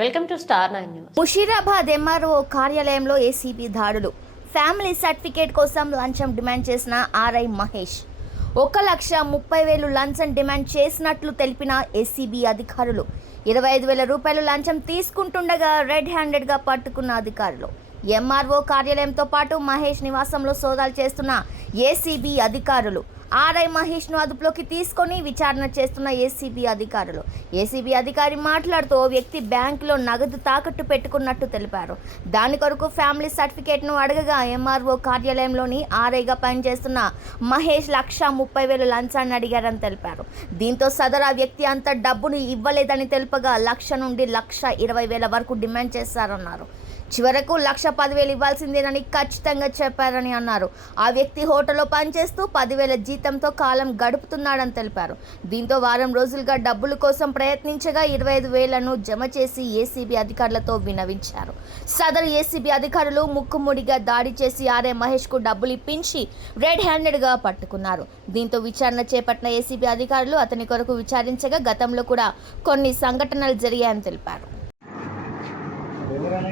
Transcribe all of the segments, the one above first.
Welcome to star nine news. Musheerabad MRO కార్యాలయంలో ACB దాడులు. Family certificate కోసం లంచం డిమాండ్ చేసిన ఆర్ఐ మహేష్. ఒక లక్ష ముప్పై వేలు లంచం డిమాండ్ చేసినట్లు తెలిపిన ఏసీబీ అధికారులు. ఇరవై ఐదు వేల రూపాయలు లంచం తీసుకుంటుండగా రెడ్ హ్యాండెడ్గా పట్టుకున్న అధికారులు. ఎంఆర్ఓ కార్యాలయంతో పాటు మహేష్ నివాసంలో సోదాలు చేస్తున్న ఏసీబీ అధికారులు. ఆర్ఐ మహేష్ను అదుపులోకి తీసుకొని విచారణ చేస్తున్న ఏసీబీ అధికారులు. ఏసీబీ అధికారి మాట్లాడుతూ ఓ వ్యక్తి బ్యాంకులో నగదు తాకట్టు పెట్టుకున్నట్టు తెలిపారు. దాని కొరకు ఫ్యామిలీ సర్టిఫికేట్ను అడగగా ఎంఆర్ఓ కార్యాలయంలోని ఆర్ఐగా పనిచేస్తున్న మహేష్ లక్ష ముప్పై వేలు లంచాన్ని అడిగారని తెలిపారు. దీంతో సదరా వ్యక్తి అంత డబ్బును ఇవ్వలేదని తెలుపగా లక్ష నుండి లక్ష ఇరవై వేల వరకు డిమాండ్ చేశారన్నారు. చివరకు లక్ష పదివేలు ఇవ్వాల్సిందేనని ఖచ్చితంగా చెప్పారని అన్నారు. ఆ వ్యక్తి హోటల్లో పనిచేస్తూ పదివేల జీతంతో కాలం గడుపుతున్నాడని తెలిపారు. దీంతో వారం రోజులుగా డబ్బుల కోసం ప్రయత్నించగా ఇరవై ఐదు వేలను జమ చేసి ఏసీబీ అధికారులతో వినవించారు. సదరు ఏసీబీ అధికారులు ముక్కుముడిగా దాడి చేసి ఆర్ఏ మహేష్కు డబ్బులు ఇప్పించి రెడ్ హ్యాండెడ్గా పట్టుకున్నారు. దీంతో విచారణ చేపట్టిన ఏసీబీ అధికారులు అతని కొరకు విచారించగా గతంలో కూడా కొన్ని సంఘటనలు జరిగాయని తెలిపారు. ఎవరైనా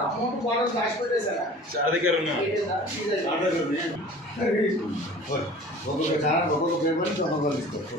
అమౌంట్ బాగా దాచి పెట్టేశారా దగ్గర ఉన్నా ఒక్కొక్క ఛానల్ ఒక్కొక్క పేపర్ నుంచి ఒక్కొక్కరు తీసుకోవచ్చు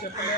చెప్పలే